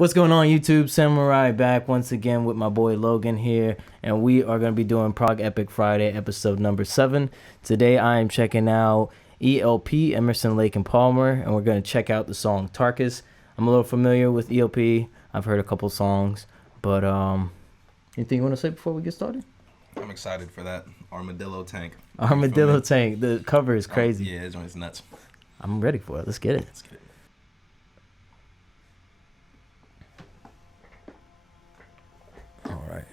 What's going on, YouTube? Samurai back once again with my boy Logan here, and we are going to be doing Prog Epic Friday, episode number 7. Today I am checking out ELP, Emerson, Lake and Palmer, and we're going to check out the song Tarkus. I'm a little familiar with ELP. I've heard a couple songs, but anything you want to say before we get started? I'm excited for that armadillo tank. Armadillo tank. The cover is crazy. Yeah, it's joint's nuts. I'm ready for it. Let's get it. Let's get it. All right.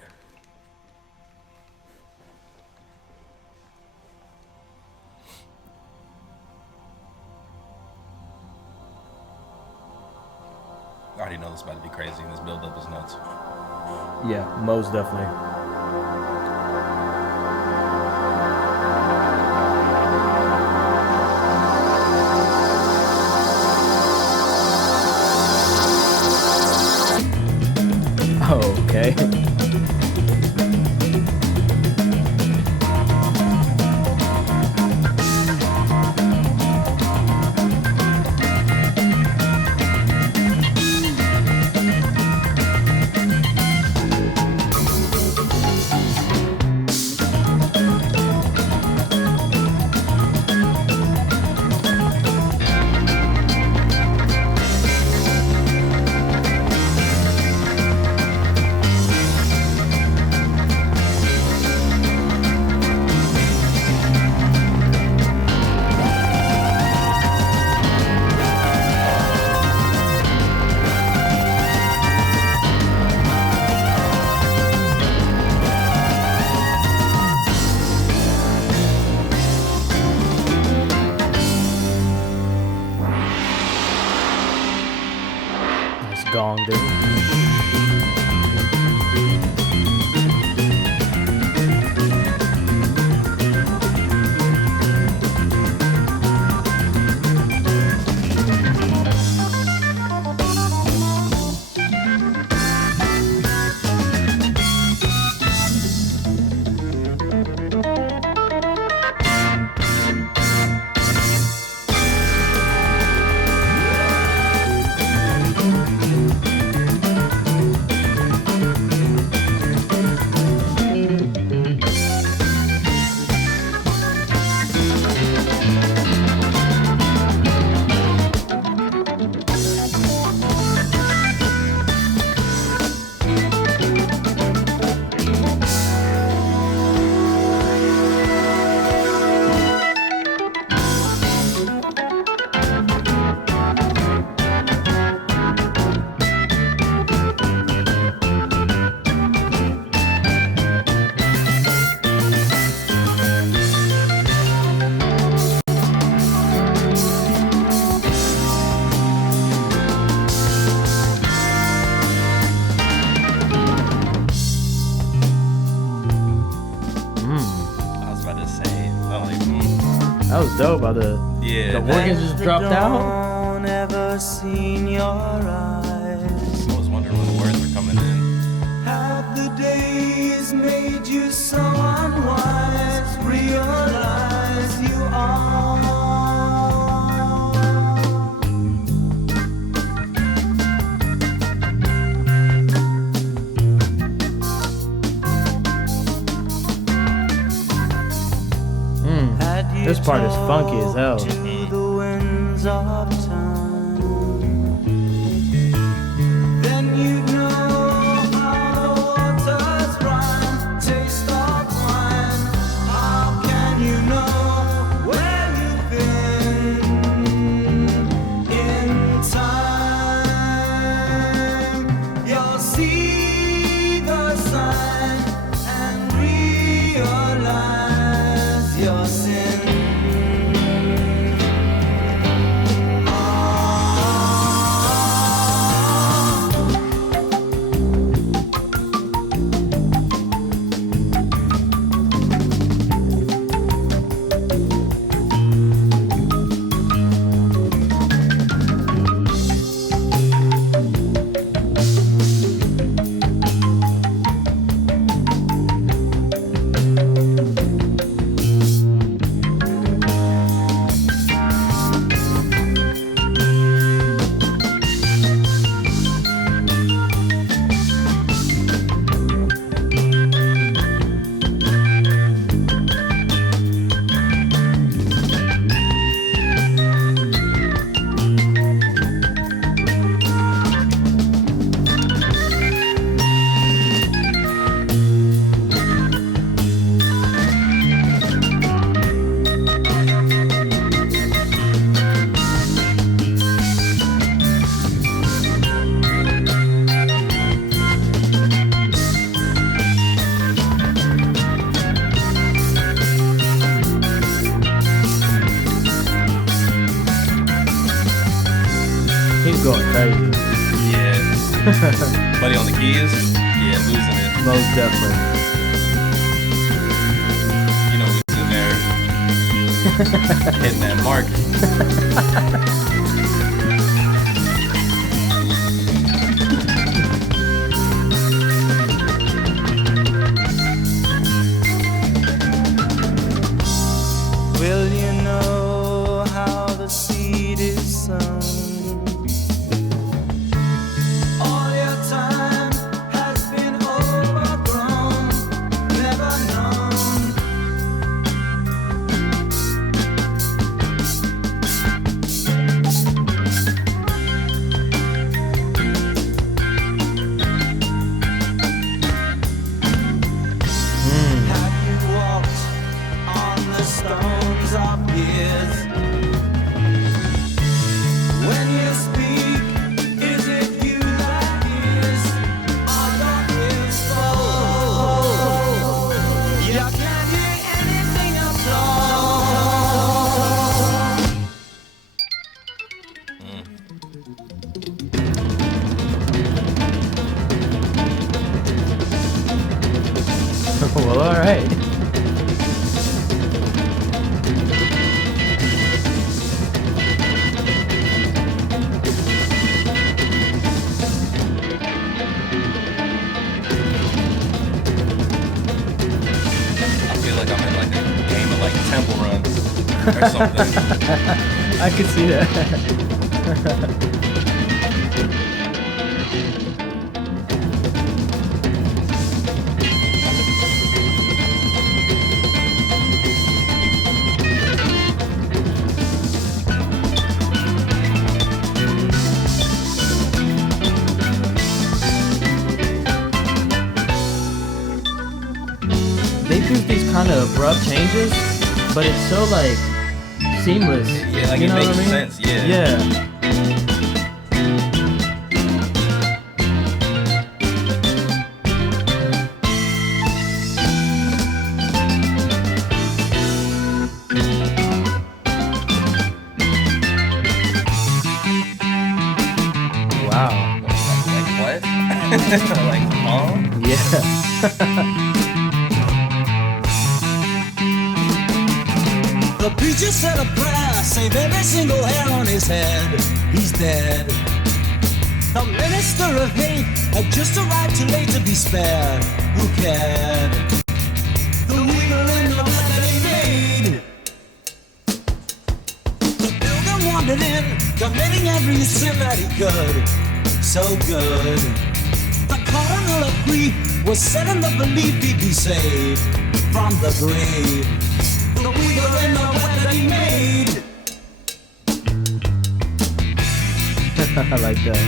I already know this is about to be crazy, and this build-up is nuts. Yeah, most definitely. Okay. Gong, dude. That was dope. How the organs just dropped out. Never seen your eyes. I was wondering when the words were coming in. Have the days made you so unwise? Realize you are. This part is funky as hell. To the winds of time, then you know how the waters run. Taste of wine. How can you know where you've been in time? You'll see the sign and realize your sin. going crazy. Yeah. Buddy on the keys. Yeah, losing it. Most definitely. You know who's in there hitting that mark. Will you know how the seed is sown? All your time has been overgrown, never known. Have you walked on the stones of years? When you speak, is it you that hears? Or that whisper? You can't hear anything at all. Well, all right. I feel like I'm in like a game of like Temple Run or something. I could see that. They do these kind of abrupt changes, but it's so like seamless. Yeah, like you it know makes what I mean? sense. Yeah. Yeah. Wow. Like what? Like, huh? Yeah. The preacher said a prayer, save every single hair on his head. He's dead. The minister of hate had just arrived too late to be spared. Who cared? The weaver in the bed that he made. The pilgrim wandered in, committing every sin that he could. So good. The cardinal of grief was set in the belief he'd be saved from the grave. The weaver in the web that he made. I like that.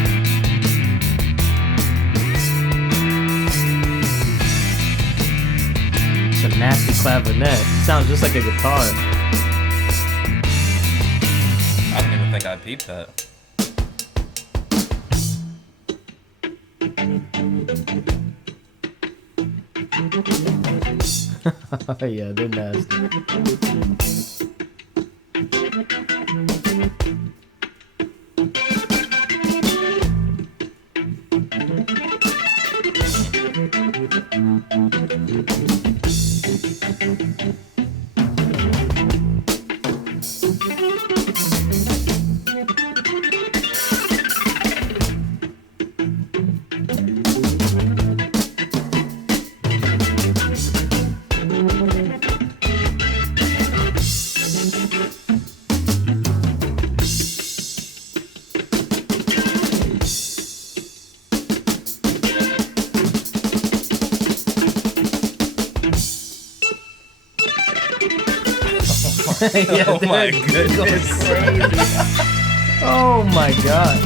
It's a nasty clavinet. Sounds just like a guitar. I don't even think I peeped that. Yeah, they're nasty. Yeah, Oh my they're going goodness. crazy. Oh my god.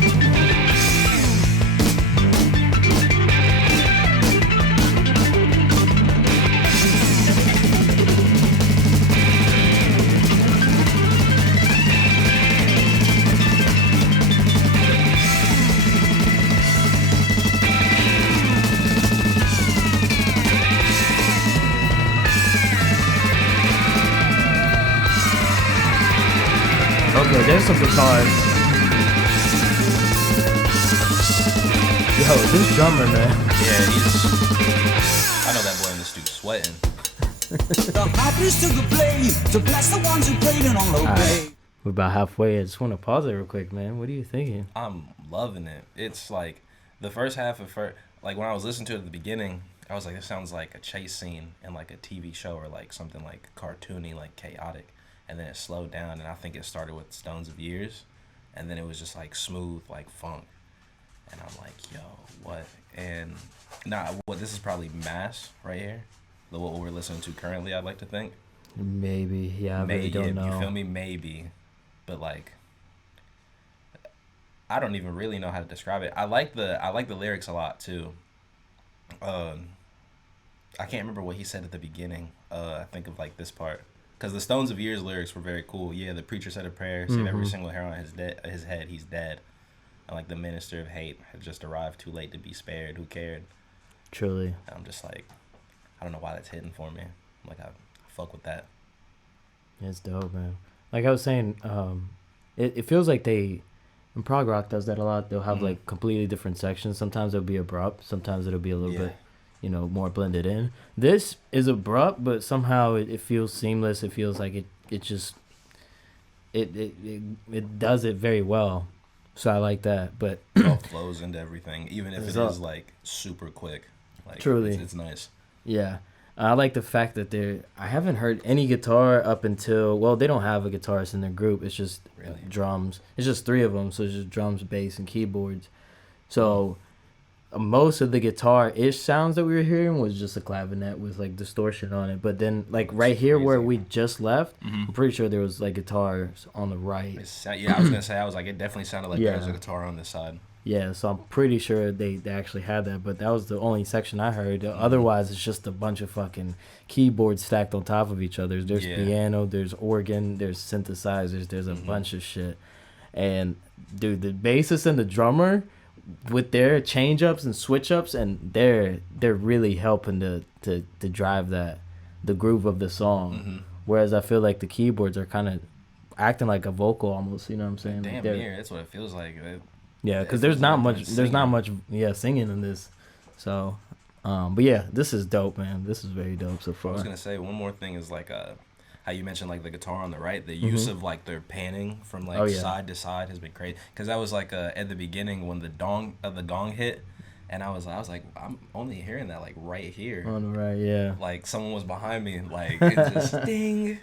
Okay, there's some guitars. Yo, this drummer, man. Yeah, I know that boy in the studio sweating. The Harpies took a play to bless the ones who played in on low bay. We're about halfway. I just want to pause it real quick, man. What are you thinking? I'm loving it. It's like the first half of like when I was listening to it at the beginning, I was like, this sounds like a chase scene in like a TV show or like something like cartoony, like chaotic. And then it slowed down, and I think it started with Stones of Years, and then it was just like smooth, like funk. And I'm like, yo, what? And this is probably Mass right here, what we're listening to currently. I'd like to think. Maybe, yeah. I really don't know. You feel me? Maybe, but like, I don't even really know how to describe it. I like the lyrics a lot too. I can't remember what he said at the beginning. I think of like this part. Because the Stones of Years lyrics were very cool. Yeah, the preacher said a prayer, saved every single hair on his head, he's dead. And like the minister of hate had just arrived too late to be spared. Who cared? Truly. And I'm just like, I don't know why that's hidden for me. I'm like, I fuck with that. It's dope, man. Like I was saying, it feels like and prog rock does that a lot. They'll have like completely different sections. Sometimes it'll be abrupt. Sometimes it'll be a little bit, more blended in. This is abrupt, but somehow it feels seamless. It feels like it just it does it very well. So I like that. But it all flows into everything, even if it is like super quick. Like truly, it's nice. Yeah. I like the fact that I haven't heard any guitar up until, well, they don't have a guitarist in their group. It's just drums. It's just 3 of them. So it's just drums, bass, and keyboards. So most of the guitar-ish sounds that we were hearing was just a clavinet with like distortion on it. But then like right here where we just left, I'm pretty sure there was like guitars on the right. Yeah, I was going to say, it definitely sounded like there was a guitar on this side. Yeah, so I'm pretty sure they actually had that, but that was the only section I heard. Otherwise, it's just a bunch of fucking keyboards stacked on top of each other. There's piano, there's organ, there's synthesizers, there's a bunch of shit. And, dude, the bassist and the drummer, with their change-ups and switch-ups, and they're really helping to drive the groove of the song. Whereas I feel like the keyboards are kind of acting like a vocal almost, you know what I'm saying? Damn near, that's what it feels like. Yeah, because there's not much singing in this. So, but yeah, this is dope, man. This is very dope so far. I was gonna say one more thing is like how you mentioned like the guitar on the right, the use of like their panning from like side to side has been crazy. Because that was like at the beginning when the gong hit, and I was like, I'm only hearing that like right here on the right, yeah. Like someone was behind me, like it just ding.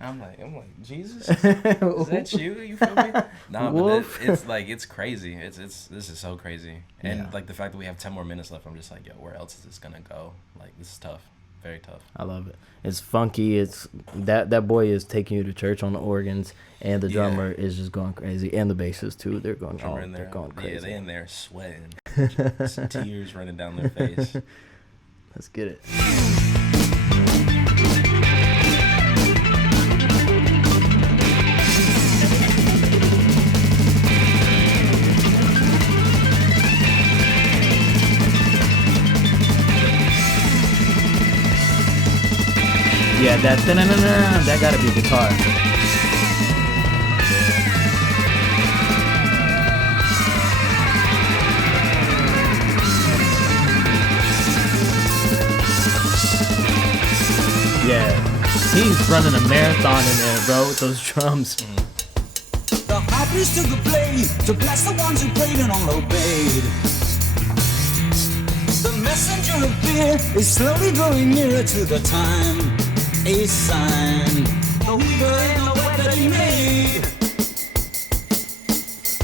I'm like Jesus, is that you? You feel me? Nah, but it's like it's crazy. This is so crazy, and like the fact that we have 10 more minutes left, I'm just like, yo, where else is this gonna go? Like this is tough, very tough. I love it. It's funky. It's that boy is taking you to church on the organs, and the drummer is just going crazy, and the bassist too. They're going crazy. Yeah, they in there sweating, some tears running down their face. Let's get it. Yeah, that gotta be guitar. Yeah, he's running a marathon in there, bro, with those drums. The Harpies took a play to bless the ones who prayed and all obeyed. The messenger of fear is slowly growing nearer to the time. A sign, the weaver in the web that he made.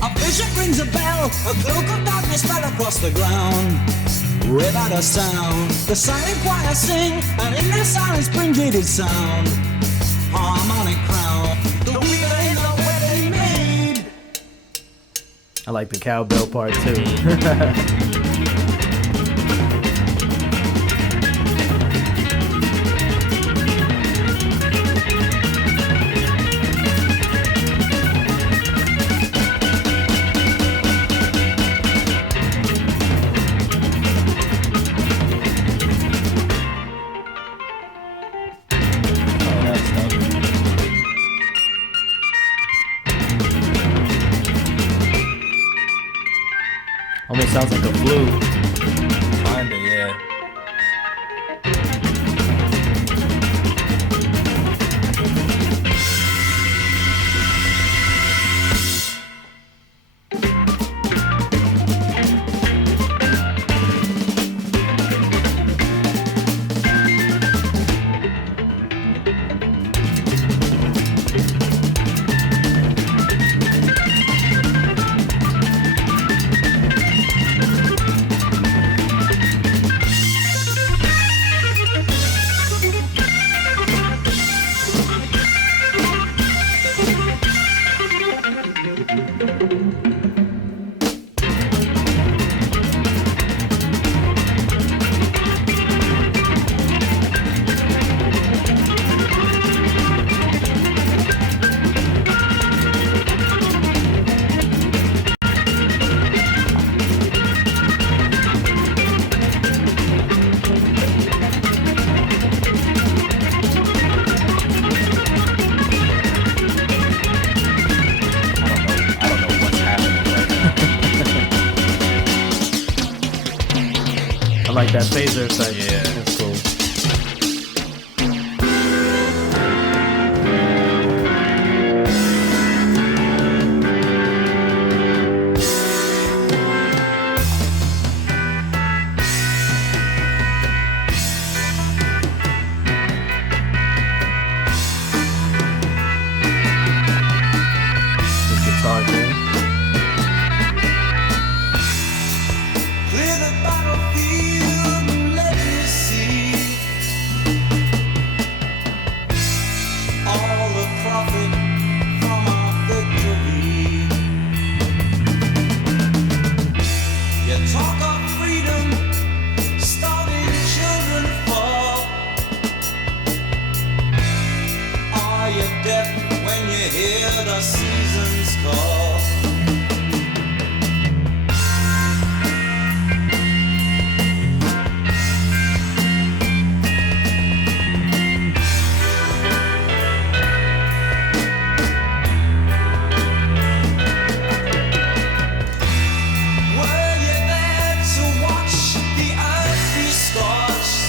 A bishop rings a bell, a cloak of darkness fell across the ground. Without a sound, the silent choir sing, and in their silence bring jaded sound. Harmonic crown, the weaver in the web that he made. I like the cowbell part too. Almost sounds like a blue. Kinda, yeah. I don't know what's happening right now. I like that phaser effect. Yeah. That's cool. This guitar thing. Clear the battlefield and let me see all the profit from our victory. You talk of freedom, starving children fall. Are you deaf when you hear the seasons call? Were you there to watch the earth be scorched?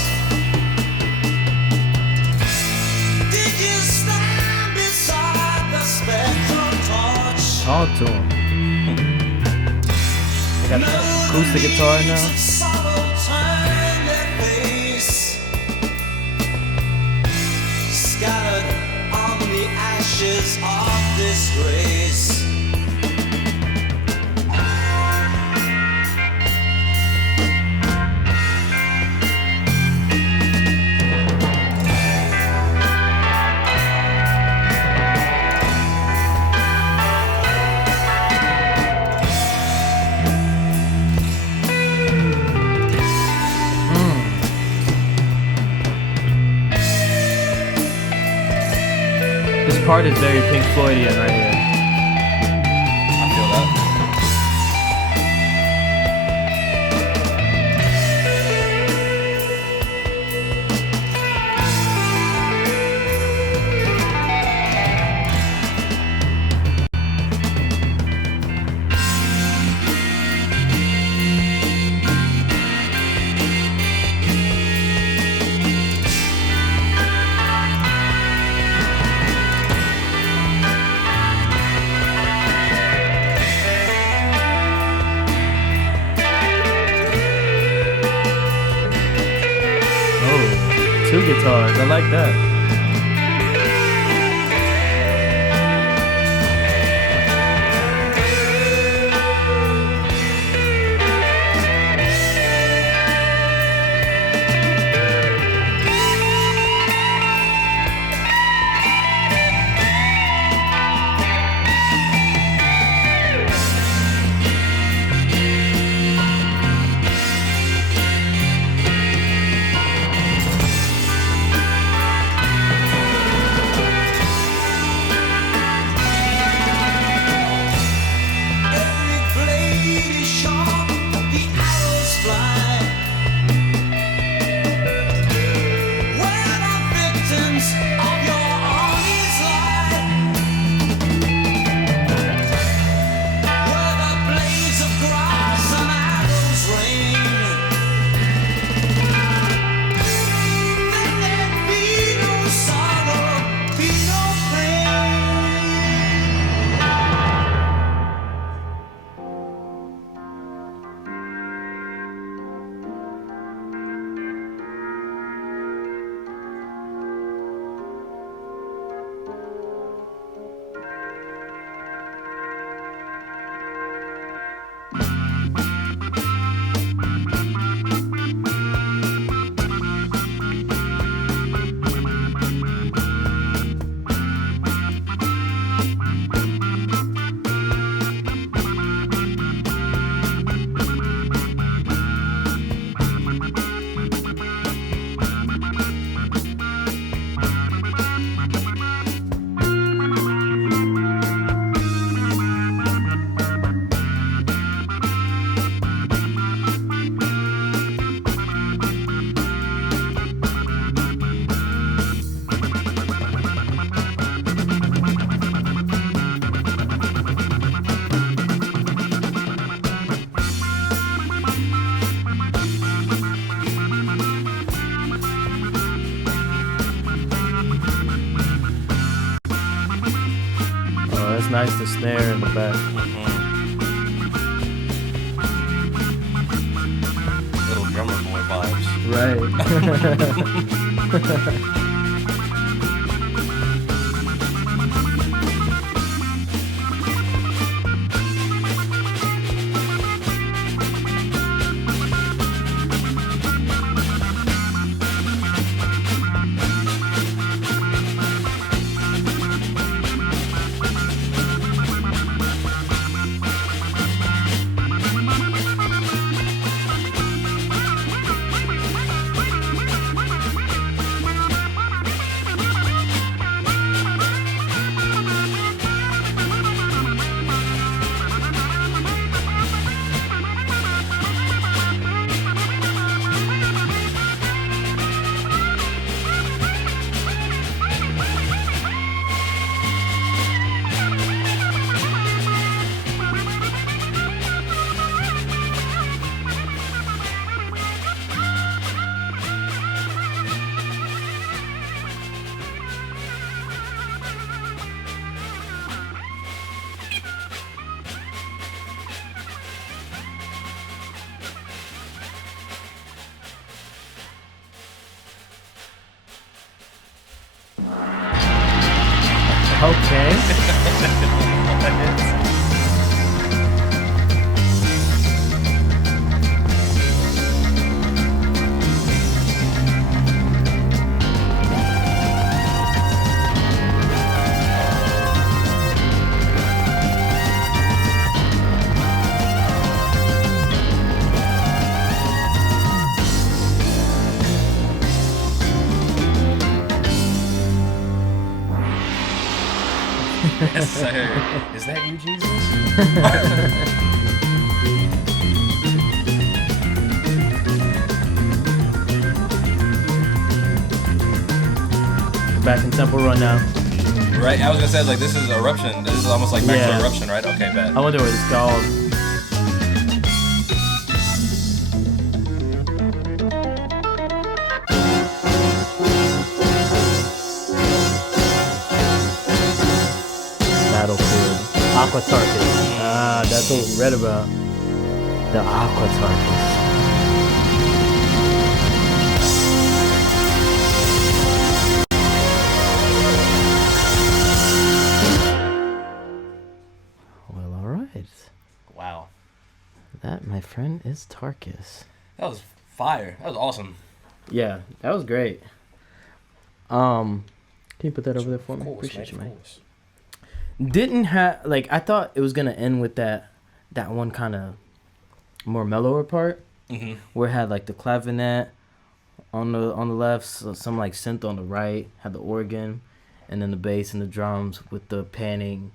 Did you stand beside the spectral torch? Talk to him. They got the acoustic guitar now. Of sorrow turn their face, scattered on the ashes of disgrace. This part is very Pink Floydian right here. I feel that. Oh, two guitars. I like that. nice the snare in the back. Little drummer boy vibes. Right. Okay. Yes, sir. Is that you, Jesus? Back in Temple Run now. Right, I was gonna say, like, this is Eruption. This is almost like back to Eruption, right? Okay, bet. I wonder what it's called. Battlefield. Aqua Tarkus. Ah, that's what we read about. The Aqua Tarkus. Well, alright. Wow. That, my friend, is Tarkus. That was fire. That was awesome. Yeah, that was great. Can you put that over there for me? Appreciate you, man. Didn't have like I thought it was gonna end with that one kind of more mellower part where it had like the clavinet on the left, so some like synth on the right, had the organ, and then the bass and the drums with the panning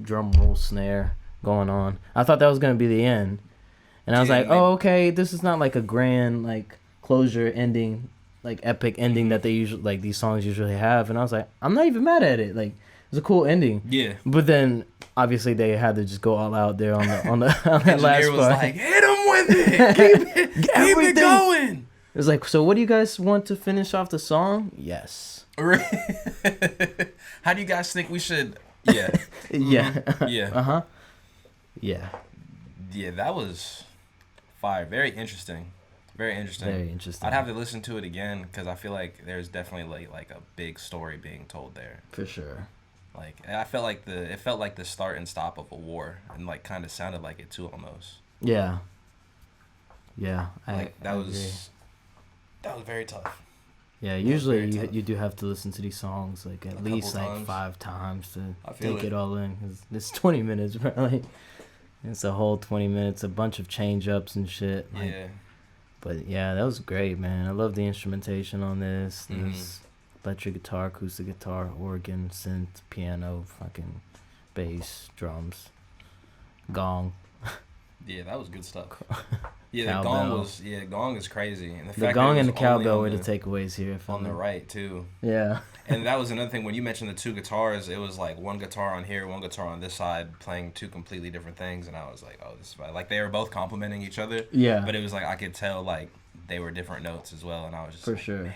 drum roll snare going on. I thought that was gonna be the end, and I was like, oh okay, this is not like a grand like closure ending, like epic ending that they usually like these songs usually have, and I was like, I'm not even mad at it, like. It's a cool ending. Yeah. But then obviously they had to just go all out there on the on that last part. Was like, hit him with it. Keep it going. It was like, so what do you guys want to finish off the song? Yes. How do you guys think we should? Yeah. Yeah. Yeah. Uh-huh. Yeah. Yeah, that was fire. Very interesting. Very interesting. Very interesting. I'd have to listen to it again because I feel like there's definitely like a big story being told there. For sure. Like it felt like the start and stop of a war, and like kind of sounded like it too almost. Yeah. Yeah, that was very tough. Yeah, usually you do have to listen to these songs like at least like 5 times to take it all in because it's 20 minutes, bro. Like, it's a whole 20 minutes, a bunch of change ups and shit. Like, yeah. But yeah, that was great, man. I love the instrumentation on this. This electric guitar, acoustic guitar, organ, synth, piano, fucking bass, drums, gong. Yeah, that was good stuff. Yeah, the gong is crazy. And the gong and the cowbell were the takeaways here. On the right, too. Yeah. And that was another thing. When you mentioned the 2 guitars, it was like one guitar on here, one guitar on this side, playing 2 completely different things. And I was like, oh, this is fine. Like, they were both complimenting each other. Yeah. But it was like, I could tell, like, they were different notes as well. And I was just man.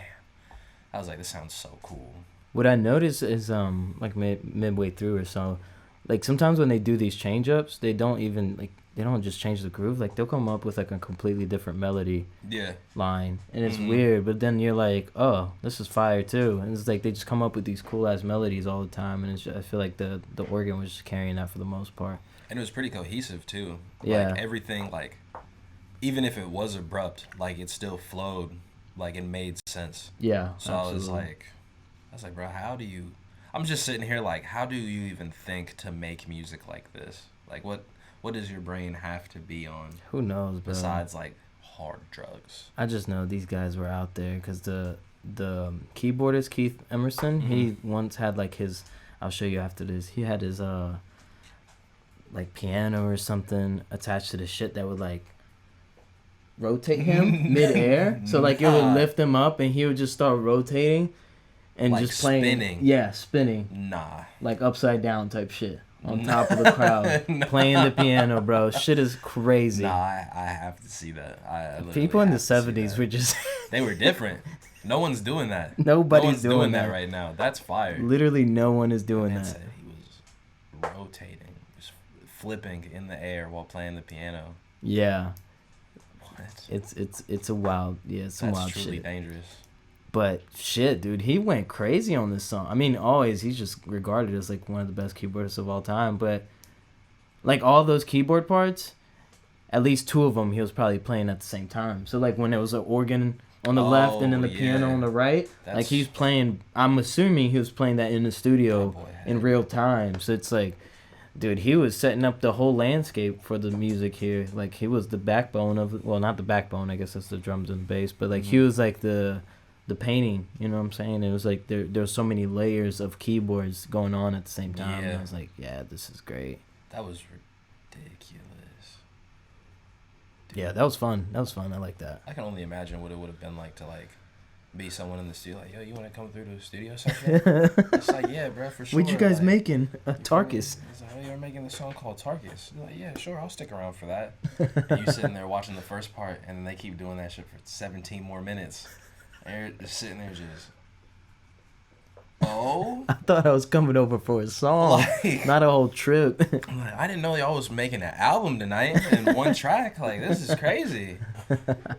I was like, this sounds so cool. What I noticed is, like, midway through or so, like sometimes when they do these change ups, they don't even like they don't just change the groove. Like they'll come up with like a completely different melody line, and it's weird. But then you're like, oh, this is fire too. And it's like they just come up with these cool ass melodies all the time, and I feel like the organ was just carrying that for the most part. And it was pretty cohesive too. Yeah. Like everything, like even if it was abrupt, like it still flowed, like it made sense. Yeah. So absolutely. I was like, bro, how do you? I'm just sitting here like, how do you even think to make music like this? Like what does your brain have to be on? Who knows, bro? Besides like hard drugs. I just know these guys were out there because the keyboardist Keith Emerson, he once had like his. I'll show you after this. He had his like piano or something attached to the shit that would like rotate him mid-air. So like it would lift him up and he would just start rotating and like just playing. Spinning. Yeah, spinning. Nah. Like upside down type shit on top of the crowd. Playing the piano, bro. Shit is crazy. Nah, I have to see that. I People in the 70s were just... They were different. No one's doing that. Nobody's doing that right now. That's fire. Literally no one is doing that. Said he was rotating, just flipping in the air while playing the piano. Yeah. What? It's a wild, it's some wild shit. That's truly dangerous. But shit, dude, he went crazy on this song. I mean, always he's just regarded as like one of the best keyboardists of all time. But like all those keyboard parts, at least two of them he was probably playing at the same time. So like when there was an organ on the left and then the piano on the right, like he's playing. I'm assuming he was playing that in the studio in real time. So it's like, dude, he was setting up the whole landscape for the music here. Like he was the backbone of, well, not the backbone, I guess that's the drums and bass, but like he was like the painting, you know what I'm saying? It was like there's so many layers of keyboards going on at the same time. And I was like, yeah, this is great. That was ridiculous. Dude. Yeah, that was fun. I like that. I can only imagine what it would have been like to like be someone in the studio, like, yo, you want to come through to the studio session? It's like, yeah, bro, for sure. What you guys like, making? Tarkus. It's like, oh, you're making a song called Tarkus. You're like, yeah, sure, I'll stick around for that. And you sitting there watching the first part, and then they keep doing that shit for 17 more minutes. And you're just sitting there just, oh? I thought I was coming over for a song, like, not a whole trip. I'm like, I didn't know y'all was making an album tonight in one track. Like, this is crazy.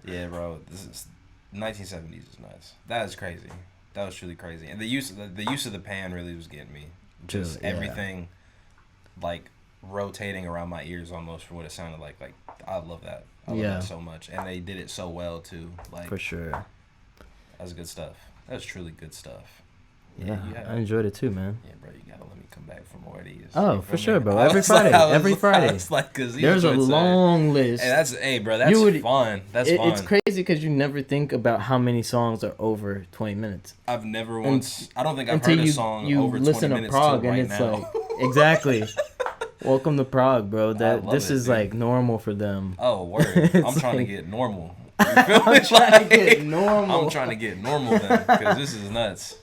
Yeah, bro, this is 1970s is nuts. That is crazy. That was truly crazy. And the use of the pan really was getting me. Just everything, like rotating around my ears almost from what it sounded like. Like, I love that. I love that so much, and they did it so well too. Like, for sure. That's good stuff. That's truly good stuff. Yeah, I enjoyed it too, man. Yeah, bro, you gotta let me come back for more of these. Oh, for sure, bro. Every Friday. Like, there's a long list. Hey, bro, that's fun. That's fun. It's crazy because you never think about how many songs are over 20 minutes. I've never once. I don't think I've heard a song over 20 minutes Prog till right and it's now. Like, exactly. Welcome to Prog, bro. This is dude. Like normal for them. Oh, word. I'm trying to get normal. You feel me? I'm trying to get normal. I'm trying to get normal then, because this is nuts.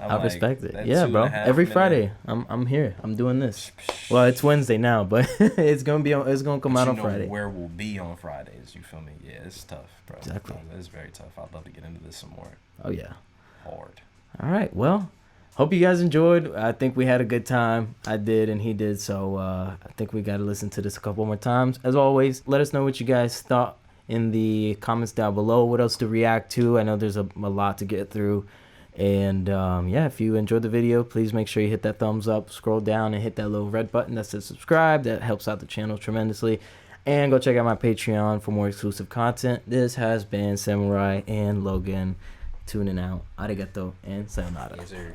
I respect it. Yeah, bro. Every Friday, I'm here. I'm doing this. Well, it's Wednesday now, but it's gonna come out on Friday. Where we'll be on Fridays. You feel me? Yeah, it's tough, bro. Exactly. It's very tough. I'd love to get into this some more. Oh yeah. Hard. All right. Well, hope you guys enjoyed. I think we had a good time. I did, and he did. So I think we got to listen to this a couple more times. As always, let us know what you guys thought in the comments down below. What else to react to? I know there's a lot to get through. And yeah, if you enjoyed the video, please make sure you hit that thumbs up, scroll down and hit that little red button that says subscribe. That helps out the channel tremendously. And go check out my Patreon for more exclusive content. This has been Samurai and Logan tuning out. Arigato and sayonara. Yes, sir.